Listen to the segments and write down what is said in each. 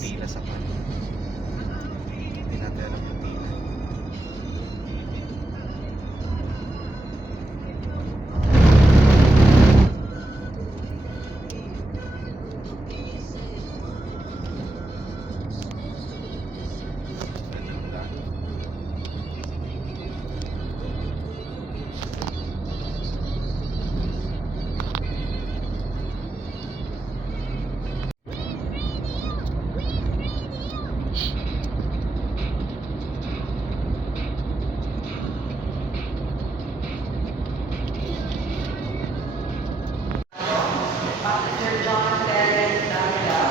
pila sa pan. Hindi natin alam yung pila. Ganun lang. Passenger John Perez Davila,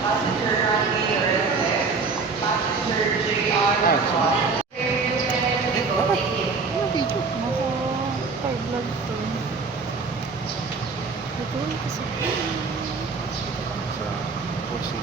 Passenger Randy Reyes, Passenger J.R. Cross. Ano video? Nasa car vlog to. Ito kasi. Sa kursi.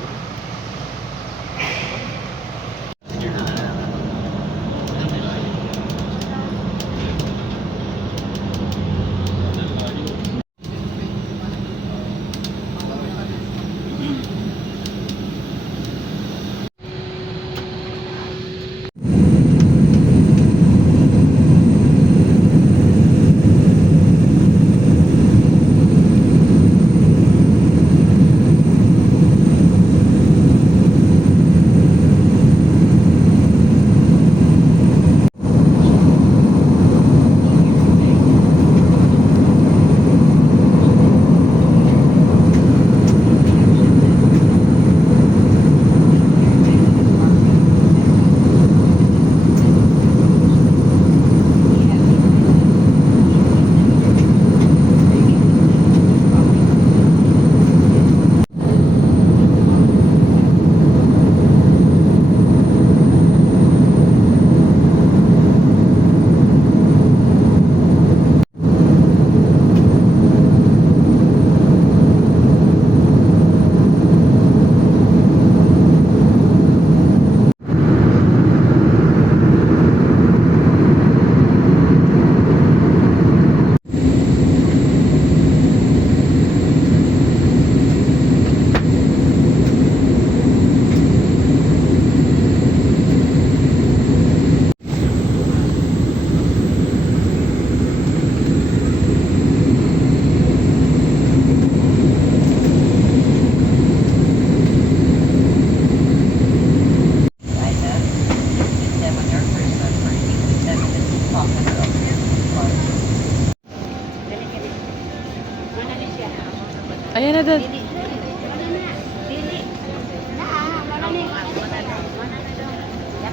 Ayan na dad.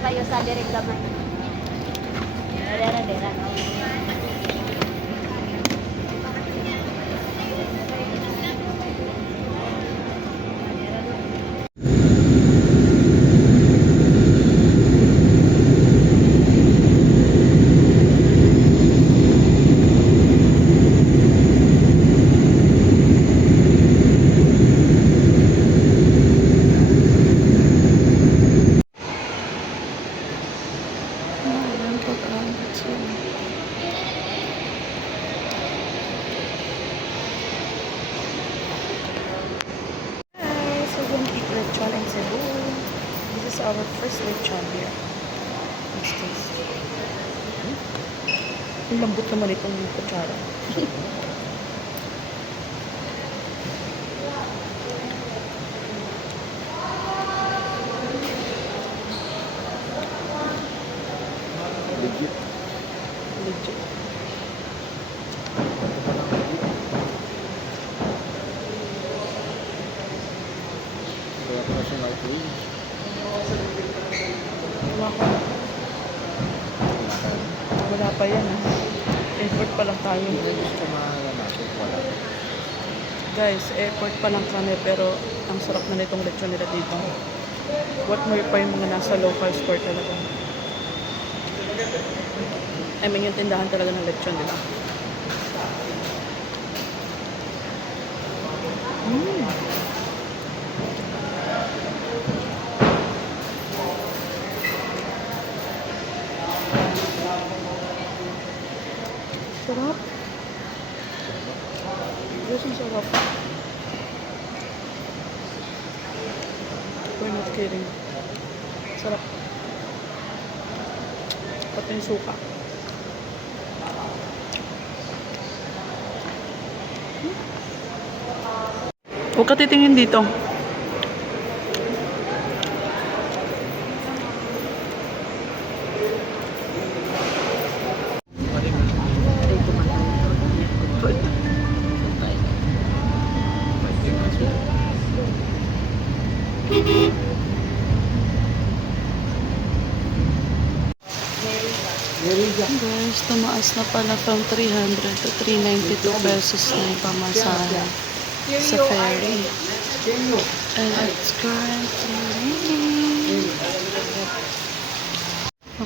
Kayo sa direct laman. Dera. Ayan po ang lechon. Guys, we're going to eat lechon in Cebu. This is our first lechon here. Let's taste. Ang lambot naman itong kutsara. Legit. Legit. Kaya pa siya microwave. Wala pa yan ah. Airport pa lang tayo. Hindi na gusto natin. Wala. Guys, airport pa lang kami pero ang sarap na nitong lechon nila dito. What more pa yung mga nasa local store talaga. I mean, yung tindahan talaga ng lechon, di ba? Sarap. Yes, ang sarap. We're not kidding. Sarap. Pati yung suka. Huwag ka titingin dito. Guys, tumaas na pala from 300 to 392 pesos na yung pamasahe sa ferry. And it's currently raining.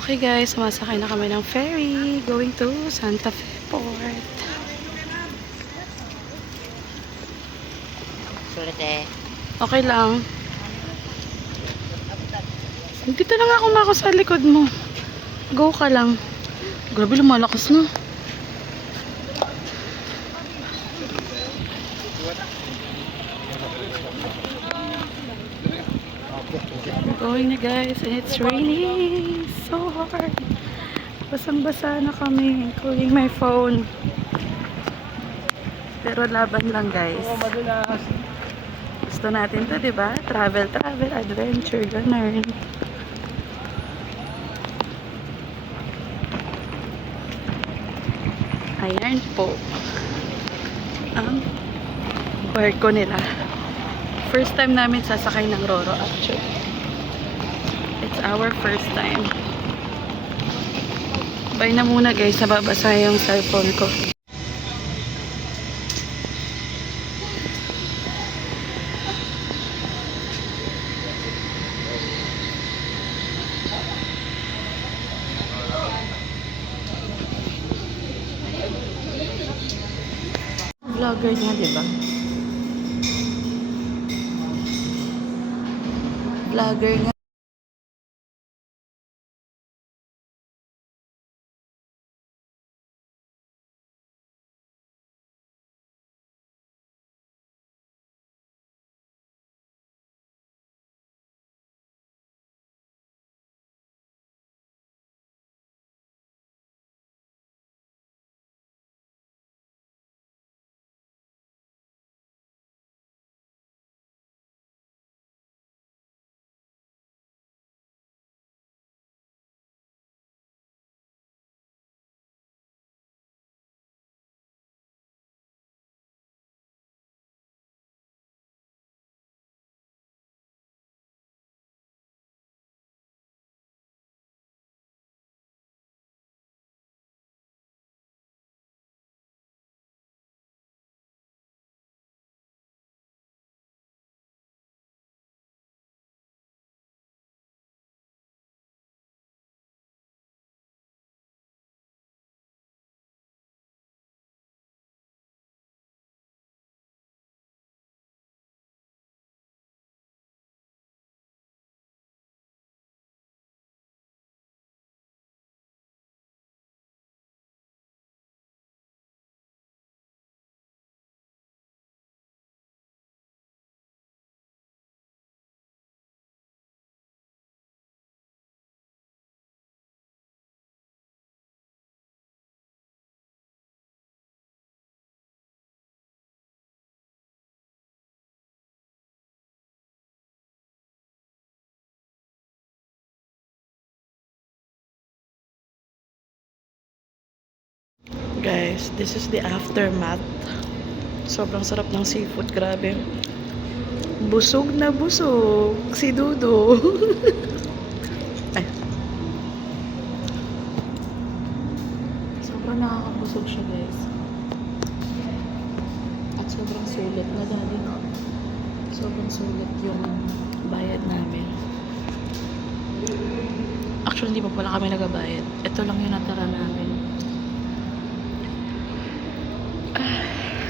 Okay guys, sumasakay na kami ng ferry going to Santa Fe Port. Okay lang. Dito lang ako sa likod mo. Go ka lang. Grabe, lumalakas na. Going na guys, and it's raining so hard. Basang-basa na kami, including my phone. Pero laban lang guys. Gusto natin to, diba? Travel, adventure, ganun. Ayan po ang barko nila. First time namin sasakay ng Roro actually. It's our first time. Bye na muna guys, nababasa yung cellphone ko. Vlogger niya, diba? Vlogger niya. Guys, this is the aftermath. Sobrang sarap ng seafood, grabe. Busog na busog si Dudo. Ay. Sobrang nakakabusog siya, guys. At sobrang sulit na dali, no? Sobrang sulit yung bayad namin. Actually, hindi pa pala kami nagabayad. Ito lang yung natara namin.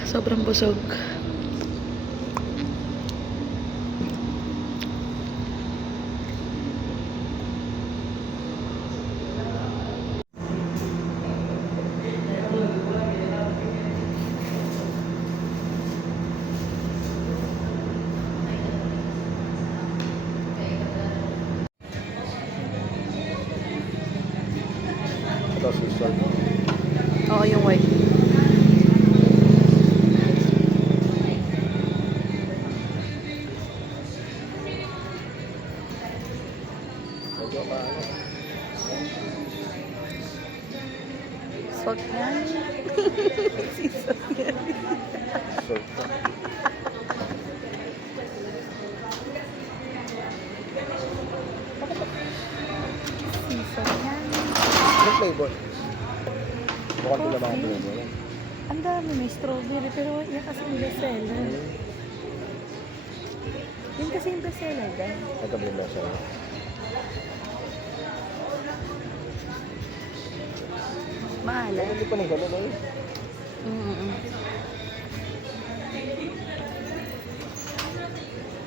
Sobrang busog. Medyo maano. Sok yan. Sisok yan. Salt pa. Sisok yan. Ano flavor? Bukod ko lang ang flavor. Ang dami, may strawberry, pero yan kasi yung bestseller. Yun kasi yung bestseller, guys. Nagkabila siya. Maalat. Hindi pa nang gano'n eh.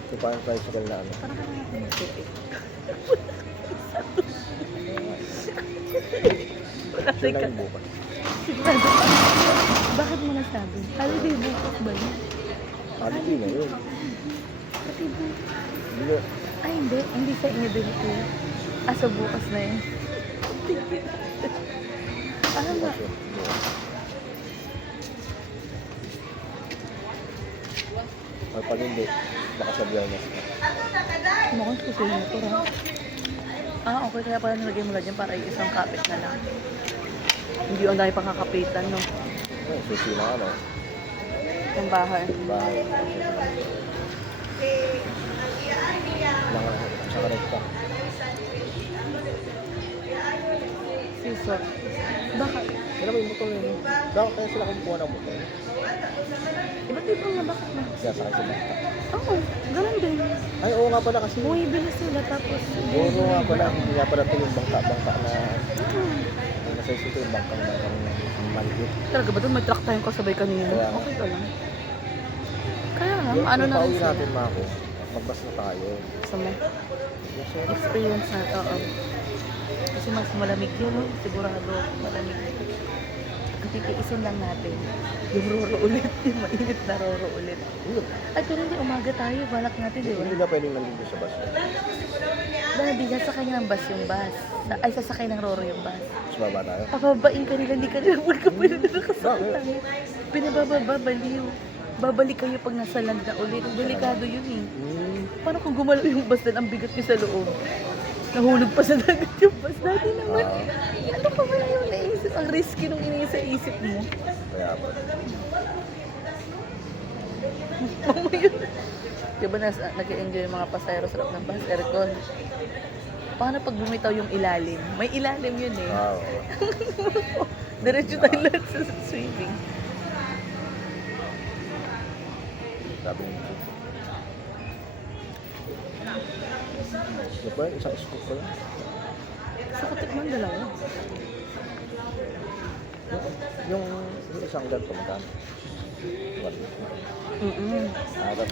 Ito pa yung tricycle na ano. Parang kaya ako magtipid. Ito na yung bukas. Sigurado ka. Bakit mo nasabi? Holiday bukas ba yun? Holiday na yun. Pati bukas. Hindi na. Ay, hindi. Hindi sa inyo din ito. Asa bukas na yun. Ano ba? Bukas yun. Bukas. Ay, pag hindi, baka sa biyernes na. Mukhang susuhin mo ito, ha? Ah, okay. Kaya pala nilagay mo na dyan para isang kapit na lang. Hindi ang dahil pangkakapitan, no? Ay, susi na ano. Yung bahay. Bahay. Mga sa karekta. Sisok. Bakit? Pero may motor yun. Bakit kaya sila kumukuha ng motor? Iba't ibang nga bakit na? Sila sa kasi bangka. Oo, ganun din. Ay, oo nga pala kasi. Bumibili sila tapos... Oo nga pala. Hindi nga pala ito yung bangka-bangka na Hmm. nasa isip yung bangkang maliit. Talaga ba doon? May truck tayong kasabay kanina. Kaya nga. Okay ka lang. Kaya nga, Yung ano na rin pauwi sila. natin, Mako. Magbas na tayo. Sa mo. Yes, sir. Experience na ito. Kasi mas malamig yun, no? Sigurado malamig. Ang titiisin lang natin. Yung roro ulit. Yung mainit na roro ulit. Hindi. Ay, pero hindi umaga tayo. Balak natin, di ba? Hindi na pwedeng nandito sa bus. Dahil sasakay ng bus yung bus. Ay, sasakay ng roro yung bus. Mas baba tayo. Papabain ka nila, hindi ka nila pwede na nakasakay. Bakit? Pinabababa, baliw. Babalik kayo pag nasa land na ulit. Delikado yun eh. Paano kung gumalaw yung bus na ang bigat niya sa loob? Nahulog pa sa dagat yung bus. Dati naman, ano pa ba yung naisip? Ang risky nung iniisa-isip mo. Kaya pa. Mama yun. Diba nag-enjoy yung mga pasayro sa loob ng bus, aircon? Paano pag bumitaw yung ilalim? May ilalim yun eh. Wow. Diretso tayo lahat sa swimming. Sabi niyo. Ito pa yun, isang scoop pa lang. Gusto ko tikman dalawa. Yung isang ganito, magkano?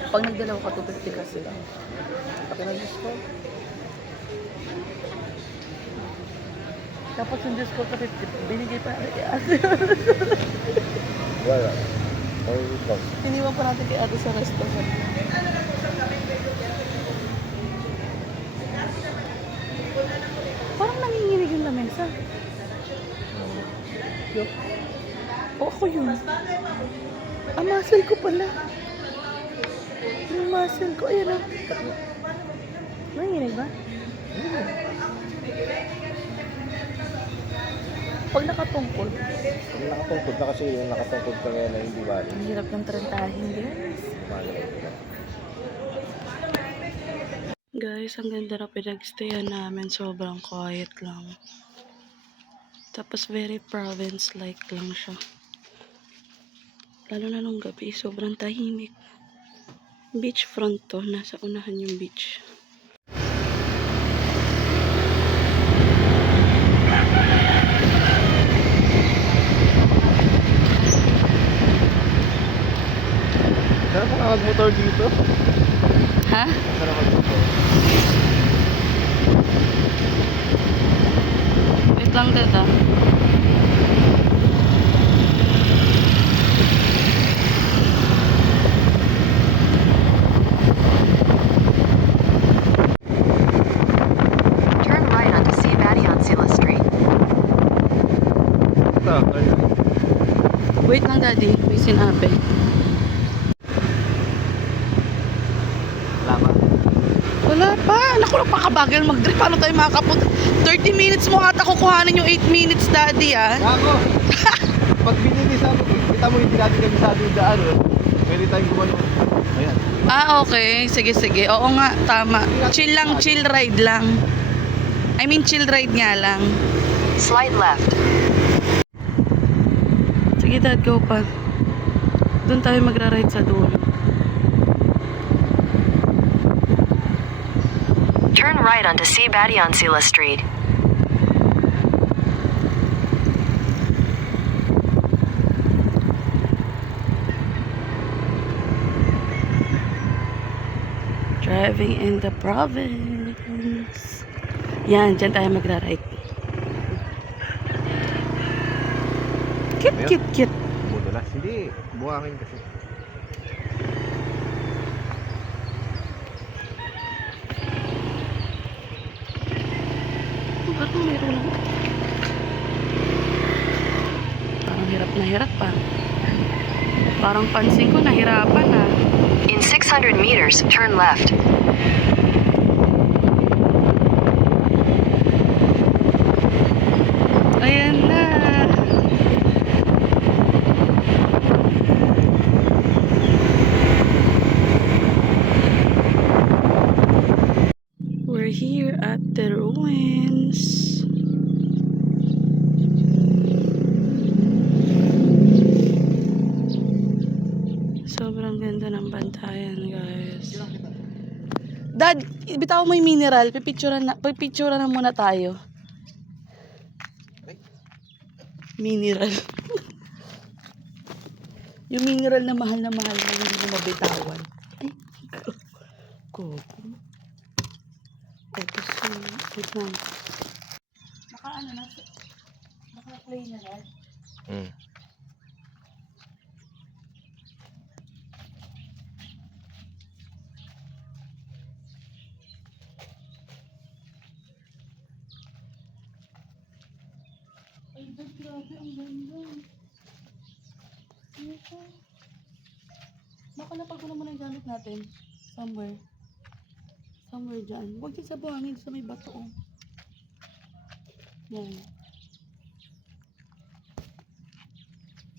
Pag nagdalawa ka, 250 kasi. Pati ng discount. Tapos yung discount na 50, binigay pa natin kay ate. Wala. Or discount. Iniwan pa natin kay ate sa restaurant. Parang nanginginig yung lamesa. O ako yun. Ah, muscle ko pala. Yung muscle ko, ayun ah. Nanginginig ba? Pag nakatungkol. Yung nakatungkod na kasi yung nakatungkod ka ngayon na hindi bali. Ang hirap ng trentahin, guys. Guys, ang ganda na pinagstayan namin. Sobrang quiet lang. Tapos very province-like lang siya. Lalo na nung gabi, sobrang tahimik. Beachfront to. Nasa unahan yung beach. Sarap ka mag-motor dito. Ha? Sarap mag-motor. Wait lang, teta. Turn right onto C. Madiansila Street. Wait lang, daddy. May sinabi. Lama. Wala pa. Naku, napakabagal mag-drive. Paano tayo makakapunta? 30 minutes mo ata kukuhanin yung 8 minutes, daddy, ah. Ako! Pag binilisan mo, kita mo hindi natin kami sa ating daan. Pwede tayong gumano. Ayan. Ah, okay. Sige, sige. Oo nga, tama. Chill lang, chill ride lang. I mean, chill ride nga lang. Slight left. Sige, dad, go pa. Doon tayo magra-ride sa dulo. Turn right onto C. Badiansila Street. Driving in the province. Yan, dyan tayo magra-ride. Cute, cute, cute. Budulas. Hindi. Buhangin kasi. Parang meron lang. Parang hirap na hirap pa. Parang pansin ko nahirapan ah. In 600 meters, turn left. Ayan na. We're here at the ruins. Sobrang ganda ng bantayan, guys. Dad, bitaw mo yung mineral. Pipicturean na muna tayo. Mineral. Yung mineral na mahal na hindi mo mabitawan. Ay, ko. Ito si, wait lang. Naka-play na rin. Ay, Dad, grabe, ang ganda. Ito. Baka napag mo naman ang gamit natin. Somewhere. Somewhere dyan. Huwag yung sa buhangin, sa may bato. Oh. Yan.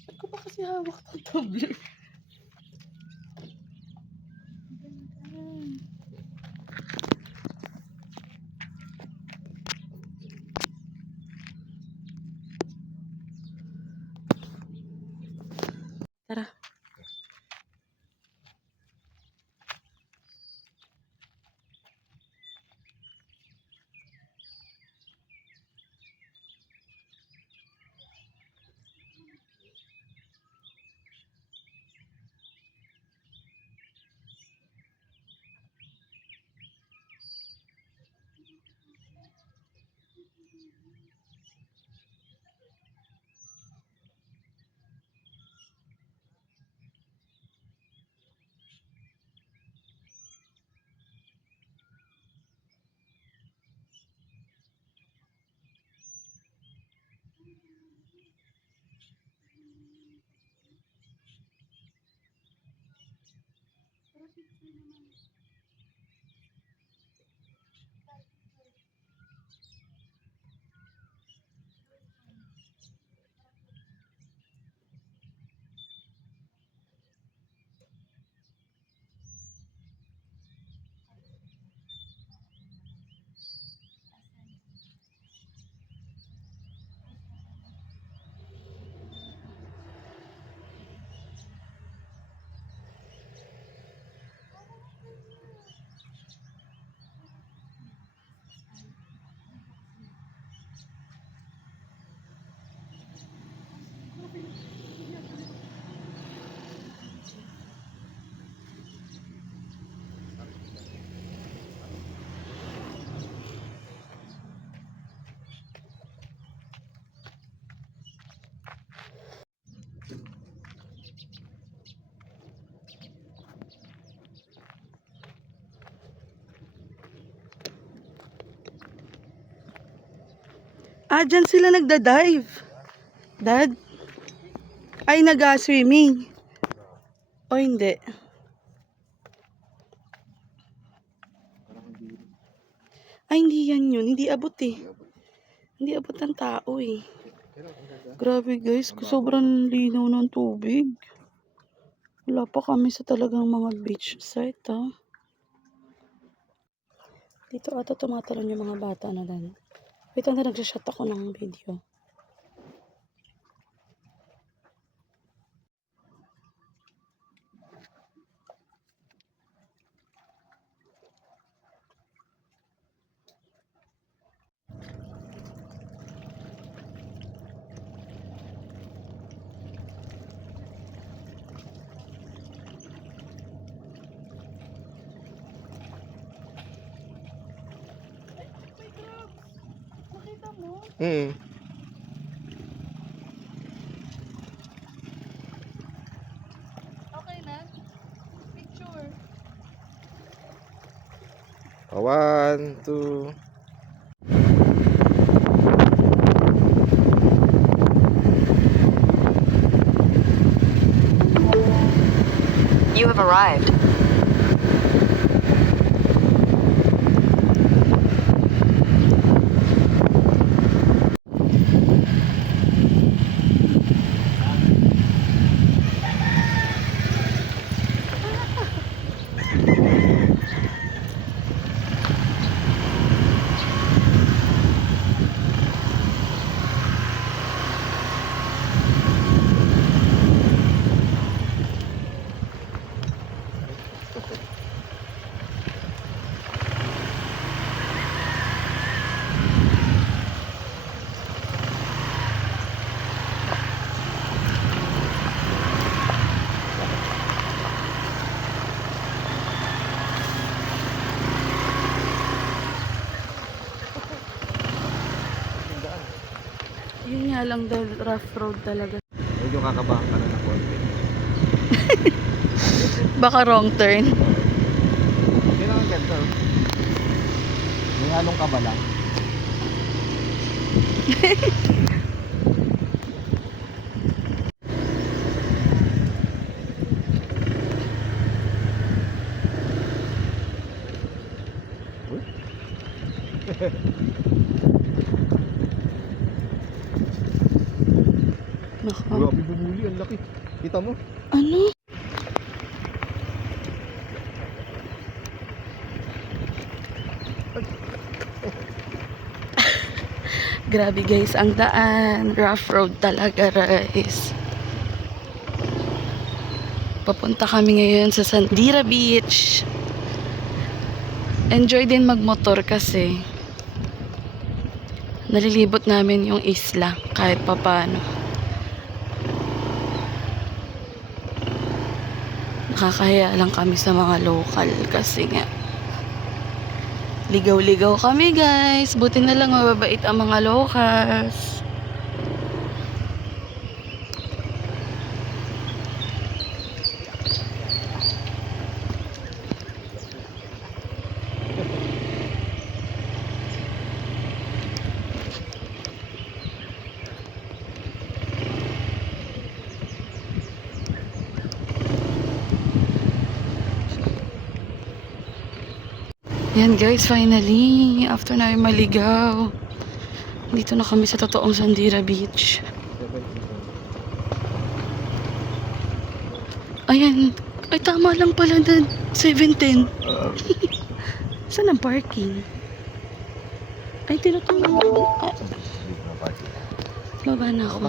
Ba't ko pa kasi hawak ng tumbler? Tara. Ah, dyan sila nagda-dive. Dad? Ay, nag-swimming. O hindi? Ay, hindi yan yun. Hindi abot eh. Hindi abot ng tao eh. Grabe guys, sobrang linaw ng tubig. Wala pa kami sa talagang mga beach site ha. Dito ata tumatalon yung mga bata na dan. Wait, nagsashot ako ng video. Nakita mo? Okay na? Picture. 1, 2. You have arrived. Yun nga lang dahil rough road talaga. Medyo kakabahan ka na ng konti. Baka wrong turn. Hindi naman ganda. May halong kaba lang. Naka. Grabe bumuli, ang laki. Kita mo? Ano? Grabe guys, ang daan. Rough road talaga guys. Papunta kami ngayon sa Sandira Beach. Enjoy din magmotor kasi nalilibot namin yung isla kahit papano. Nakakahiya lang kami sa mga local kasi nga ligaw-ligaw kami guys. Buti na lang mababait ang mga locals. Yan guys, finally, after na maligaw, dito na kami sa totoong Sandira Beach. Ayan, ay tama lang pala na 7:10. Saan ang parking? Ay, tinutulong ko. Ah, baba na ako.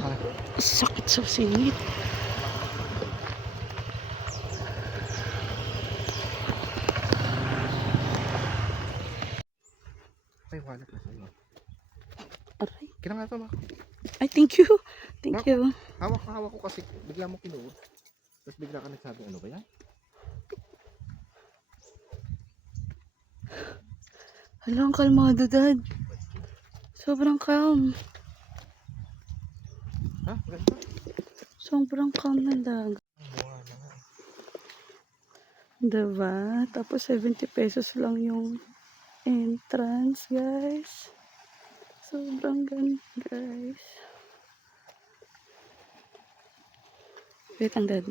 Sakit sa singit. Ay, wallet na sa'yo. Aray. Kailan nga ito, ma? Ay, thank you. Thank you. Hawak ko kasi bigla mo kinuha. Tapos bigla ka nagsabi, ano ba yan? Hala, ang kalmado, Dad. Sobrang calm. Ha? Ganda? Sobrang calm ng dagat. Diba? Tapos 70 pesos lang yung entrance, guys. Sobrang ganda, guys. Wait lang, Dad.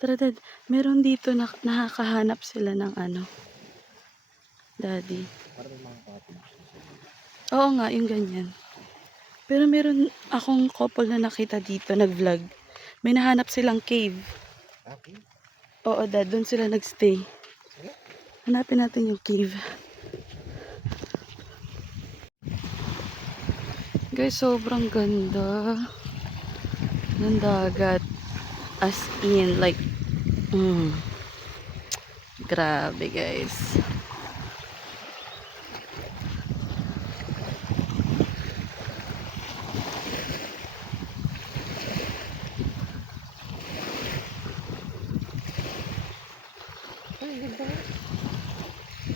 Tara, Dad. Meron dito na nakakahanap sila ng ano. Daddy. Para may mga cottage. Oo nga, yung ganyan. Pero meron akong couple na nakita dito, nag-vlog. May nahanap silang cave. Okay. Oo, dad, doon sila nagstay. Hanapin natin yung cave. Guys, sobrang ganda ng dagat. As in, like, grabe guys.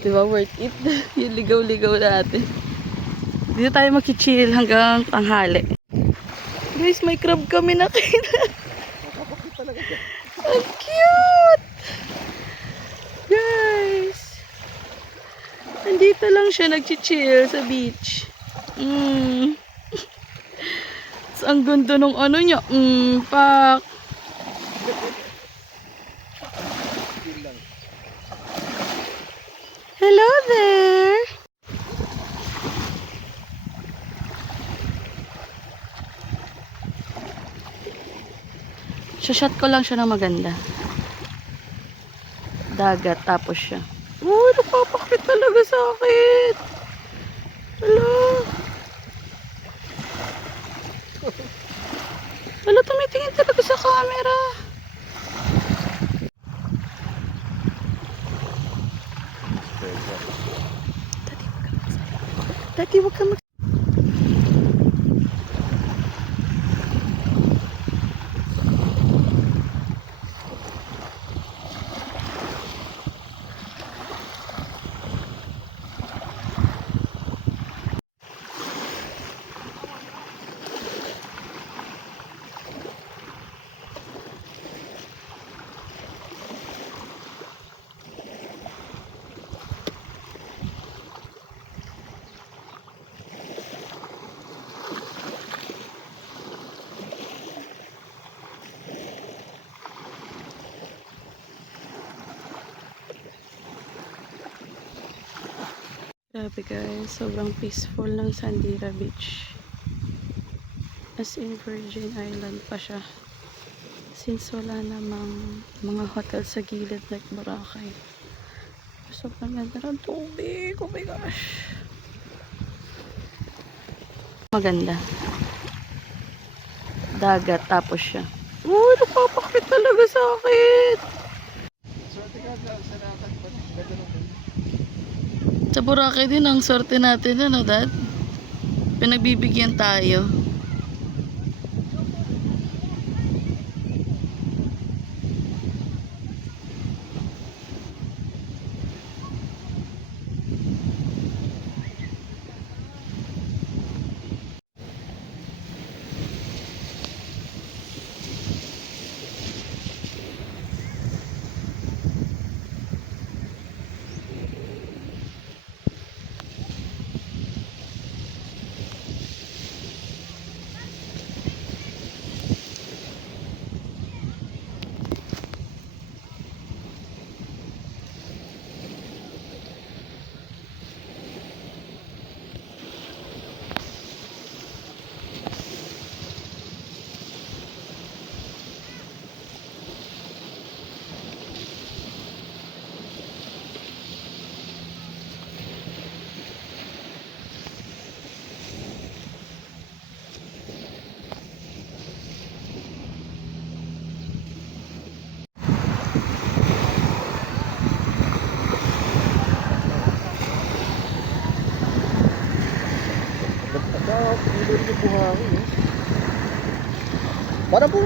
Diba worth it? Yung ligaw-ligaw natin. Dito tayo mag-chill hanggang tanghali. Guys, may crab kami nakita. Ang cute! Guys! Nandito lang siya nag-chill sa beach. So, ang ganda nung ano niya. Pak. Hello there! Shot ko lang siya ng maganda. Dagat, tapos siya. Uy, napapakit talaga sa akin. Hello. Hello, tumitingin talaga sa camera. Daddy, wag ka mag... Grabe guys, sobrang peaceful ng Sandira Beach. As in Virgin Island pa siya. Since wala namang mga hotel sa gilid like Boracay. Sobrang ganda ng tubig. Oh my gosh. Maganda. Dagat, tapos siya. Uy, napapakit talaga sa akin. Swerte ka sa nakakalipan. Ganda ng kayo. Sa Boracay din ang swerte natin, ano dad? Pinagbibigyan tayo. Hindi rin yung buhangin eh. Para po.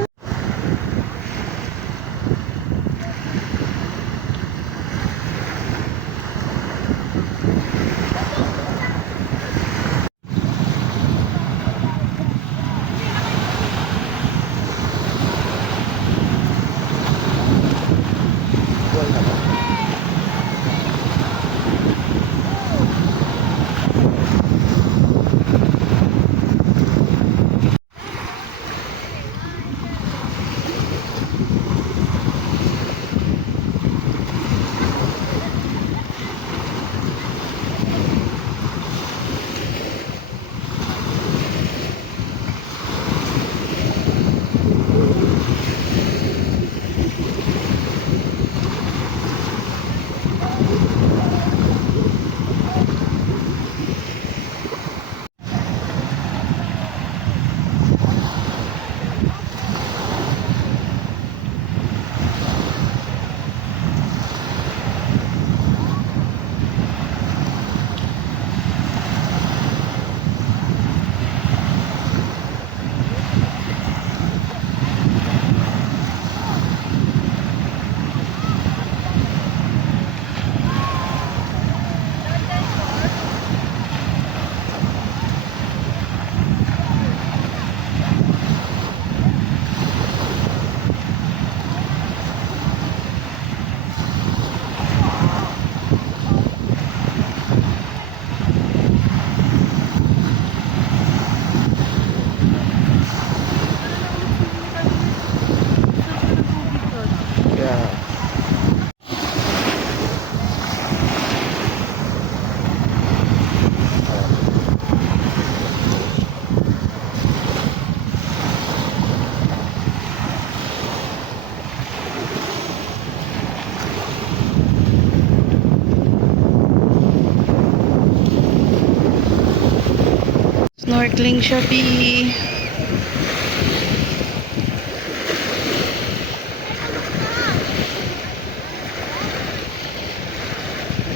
Snorkeling siya, B.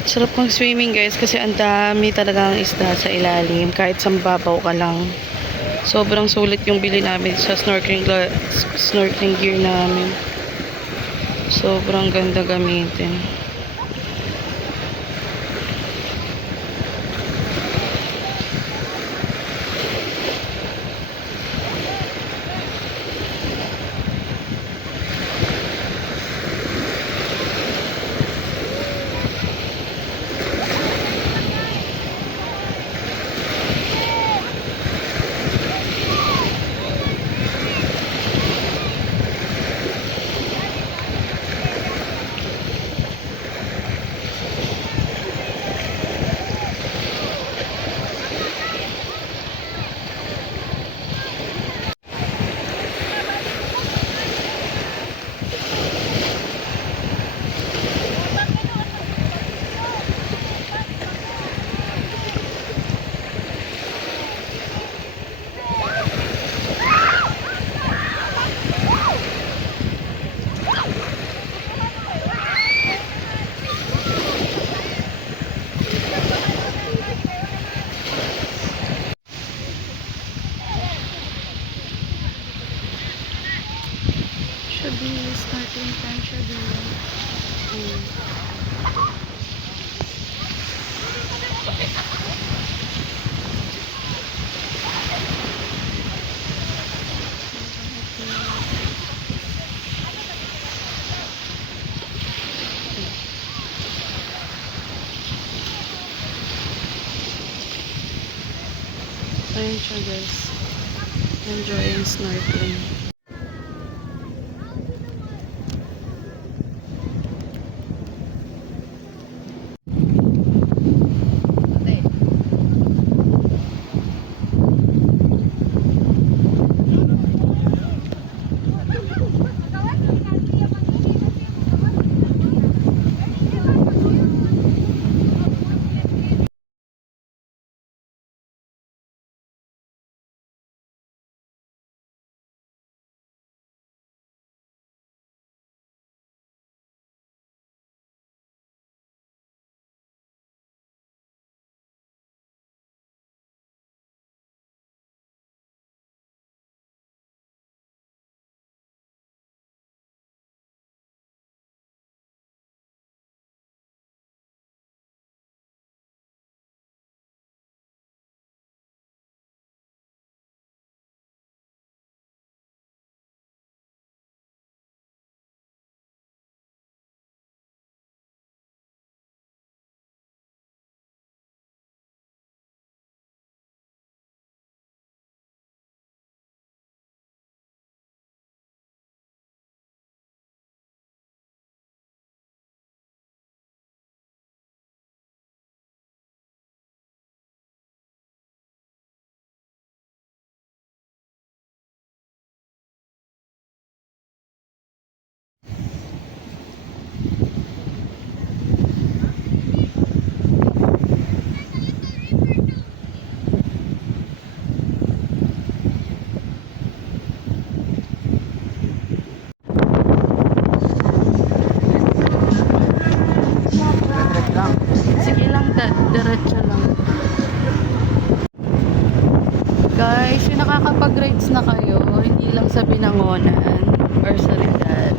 Sarap ng swimming guys kasi ang dami talagang isda sa ilalim kahit sa mababaw ka lang. Sobrang sulit yung bili namin sa snorkeling gear namin. Sobrang ganda gamitin. Shabi, snorkeling time, Shabi. Ayun siya guys. Enjoying snorkeling. Sige lang, diretso lang. Guys, yung nakakapag-rides na kayo, hindi lang sa Binangonan or sa Rizal.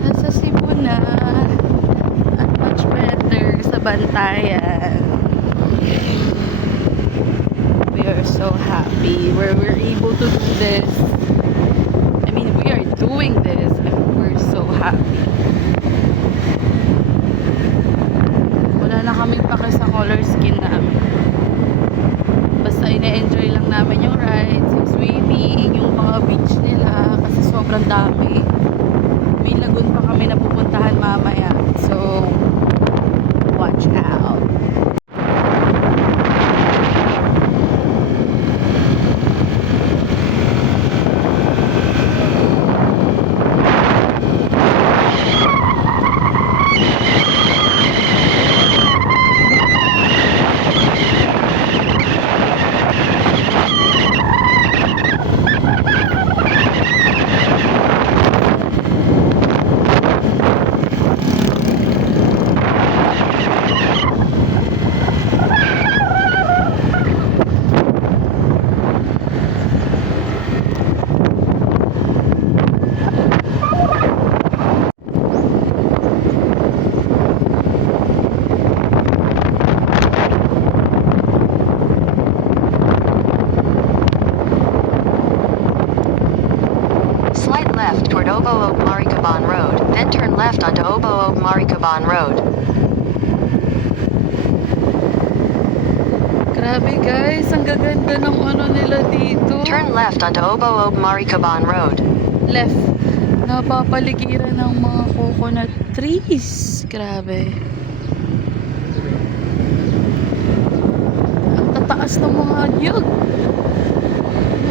Nasa Cebu na at much better sa Bantayan. We are so happy where we're able to do this. I mean, we are doing this and we're so happy. Wala na kaming pake sa color skin namin. Basta ina-enjoy lang namin yung rides, yung swimming, yung mga beach nila kasi sobrang dami. May lagoon pa kami na pupuntahan mamaya. So, watch out. Caban Road. Grabe guys, ang gaganda ng ano nila dito. Turn left onto Obo Mari Caban Road. Left. Napapaligiran ng mga coconut trees. Grabe. Ang tataas ng mga nyug.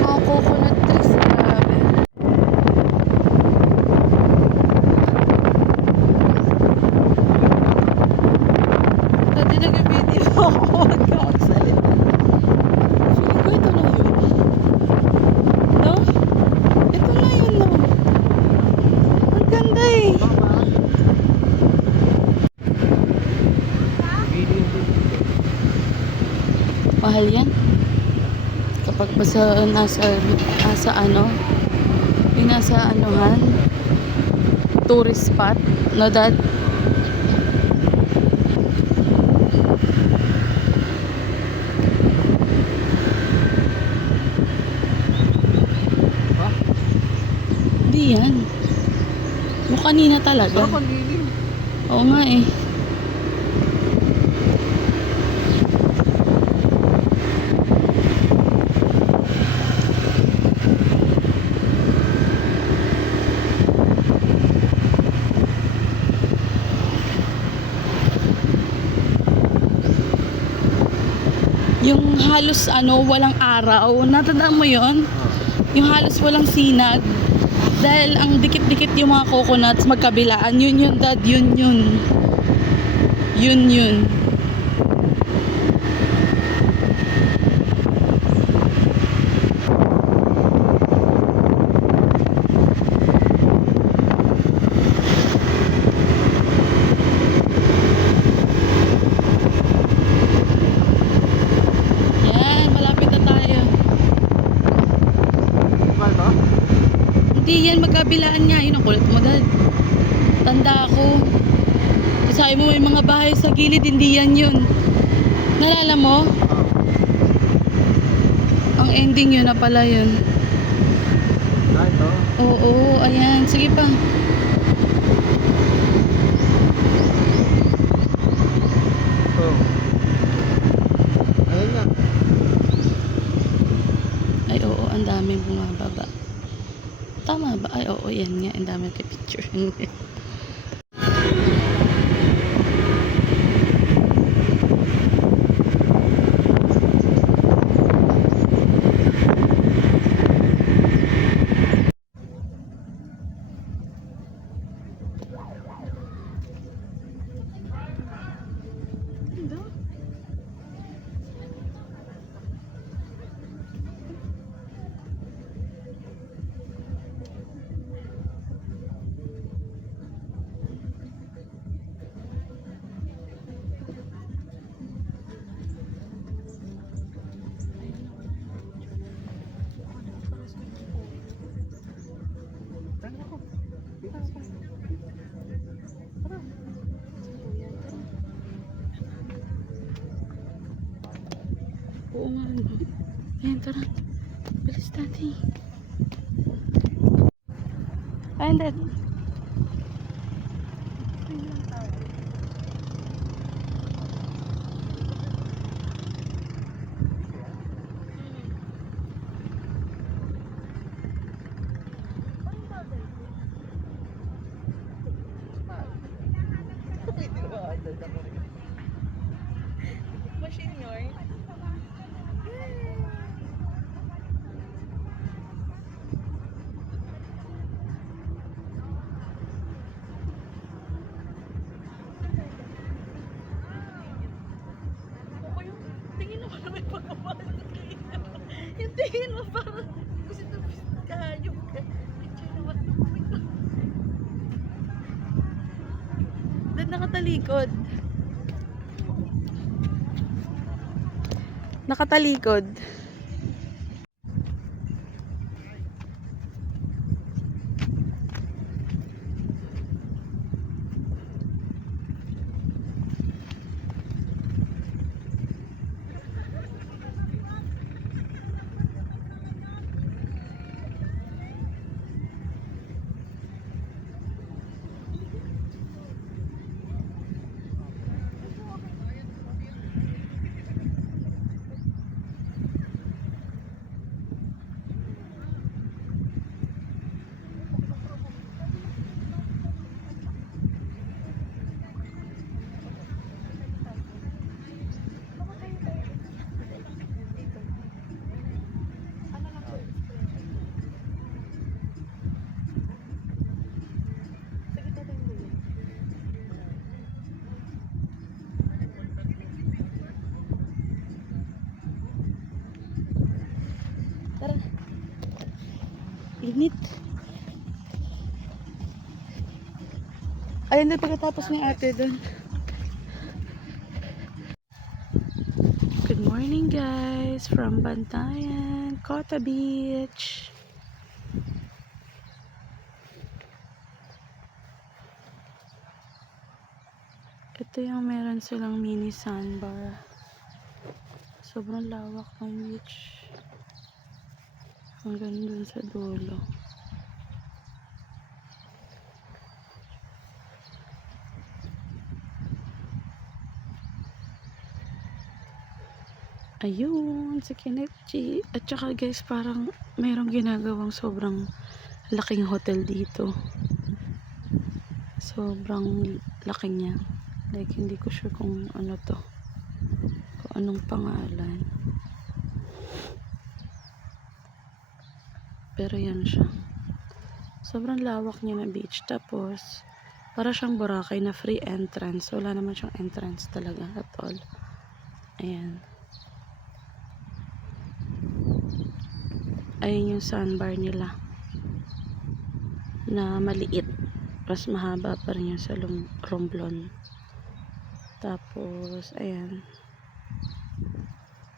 Mga coconut trees. Grabe. Dati nag-video ako. Huwag ka magsalita. Feeling ko ito na yun. No? Ito na yun, no? Ang ganda eh. Mahal yan. Kapag pa sa nasa ano, yung nasa anuhan, tourist spot, no dad? Hindi yan. Yung kanina talaga. Sarap ang lilim. Oo nga eh. Yung halos ano, walang araw. Natandaan mo yon? Yung halos walang sinag. Dahil ang dikit-dikit yung mga coconuts magkabilaan. Yun yun dad, yun yun. Yun yun. Yan, malapit na tayo. Diba ito? Hindi yan magkabilaan nga. Yun ang kulit mo dad. Tanda ako. Sabi mo may mga bahay sa gilid, hindi yan yun. Nalala mo? Ang ending yun na pala yun. Ah, ito. Oo, ayan. Sige pa. Ito. Ayan nga. Ay, oo, ang daming bumababa. Tama ba? Ay, oo, yan nga. Ang daming picture. Oo nga. Ayan, tara. Bilis dati. Ayan, dad. Machine yun. Tingin mo na may pagpapasok yung tingin mo parang gusto na kahayop ka. Picture naman. Dad, nakatalikod. Nakatalikod. init. Ayun na pagkatapos ni ate doon. Good morning guys from Bantayan, Kota Beach. Ito yung meron silang mini sandbar. Sobrang lawak ng beach. Hanggang dun sa dulo. Ayun, si Kenichi. At saka guys, parang merong ginagawang sobrang laking hotel dito. Sobrang laki niya. Like, hindi ko sure kung ano to. Kung anong pangalan. Pero yan siya. Sobrang lawak niya na beach. Tapos, para siyang Boracay na free entrance. Wala naman siyang entrance talaga at all. Ayan. Ayun yung sandbar nila na maliit, mas mahaba pa rin yung sa Romblon. Tapos ayan,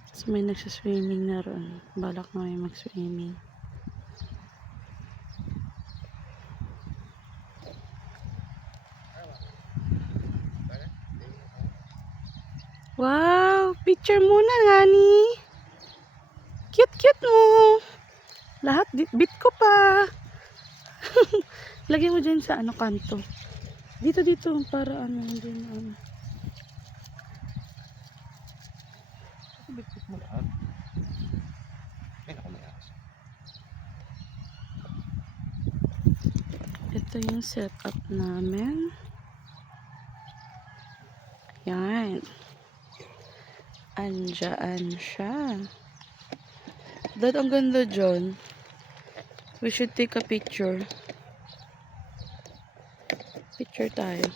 so may nagsaswimming na ron. Balak na may mag-swimming. Wow, picture muna Nani, cute mo. Lahat, bit ko pa. Lagay mo dyan sa ano kanto. Dito, para ano din. Ano. Bit mo lahat. Ay, naku, may aso. Ito yung setup namin. Yan. Andiyan siya. Dad, ang ganda dyan. We should take a picture. Picture tayo.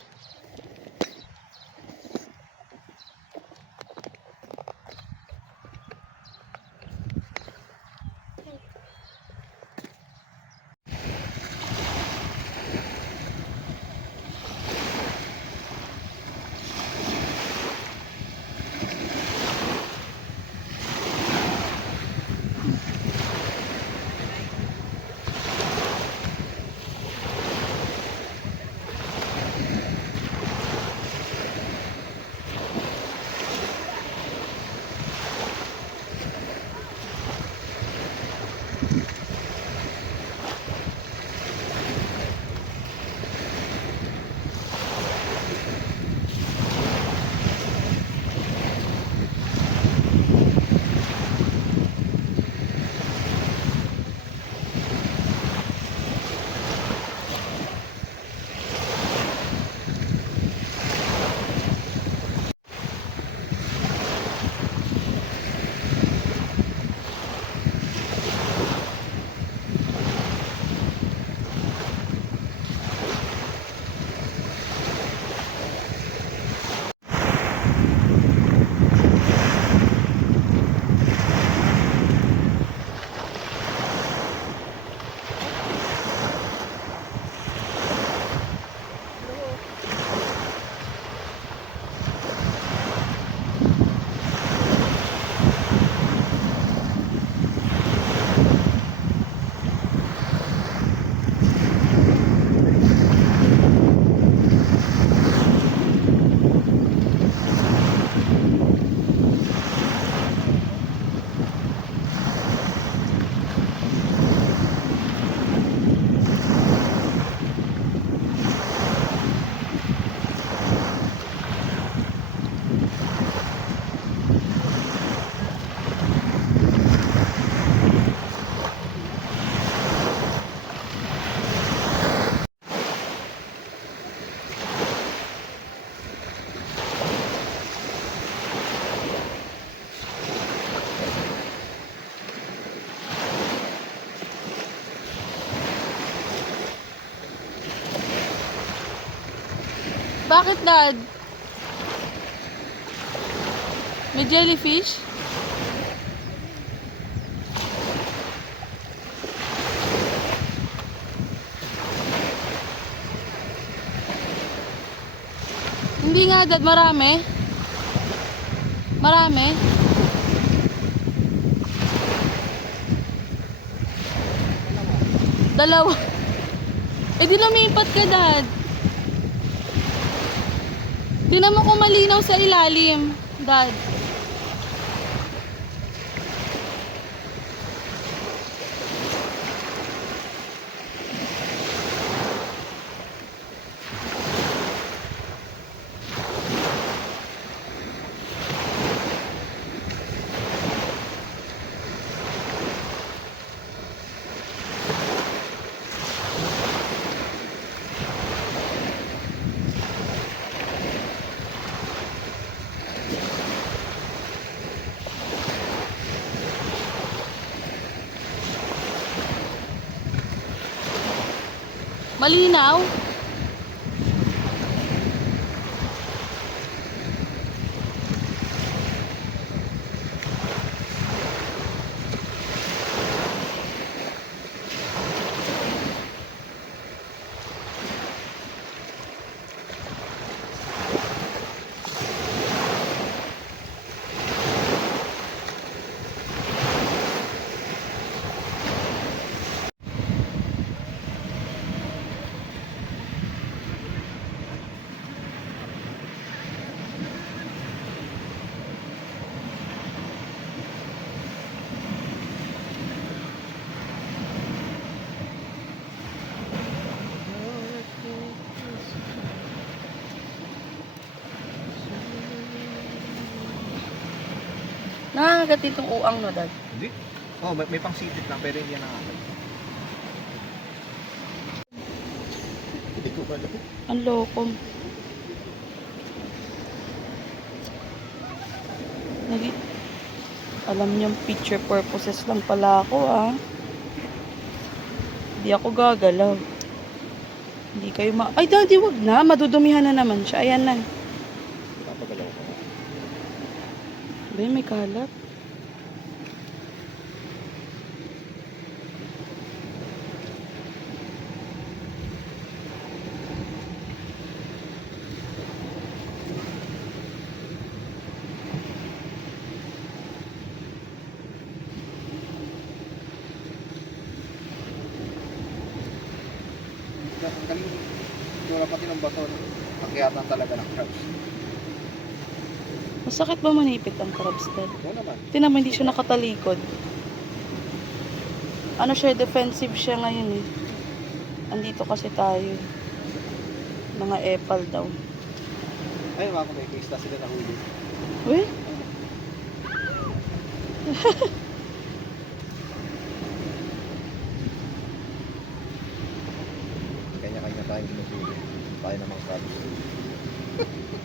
Bakit, Dad? May jellyfish? nga, Dad. Marami. Marami. Dalawa. Eh di lumipat ka, Dad. Tingnan mo kung malinaw sa ilalim, Dad. Malinaw? Nangangagat itong uang, no, Dad? Hindi. Oh, may pang sitit lang pero hindi yan nakakal. Hindi ko alam. Ang loko. Alam niyang picture purposes lang pala ako, ah. Hindi ako gagalaw. Hindi kayo Ay, Daddy, wag na. Madudumihan na naman siya. Ayan na. Papagalaw ko. Ba, may kalat. Ang galing. Wala pati ng baton. Pakyatan talaga ng crabs. Masakit ba manipit ang crabs, Dad? Oo naman. Tingnan mo, hindi siya nakatalikod. Ano siya, defensive siya ngayon eh. Andito kasi tayo. Mga epal daw. Ayun mga may case na sila nahuli. Uy, Kanya-kanya tayong pinupili. Tayo namang crabs.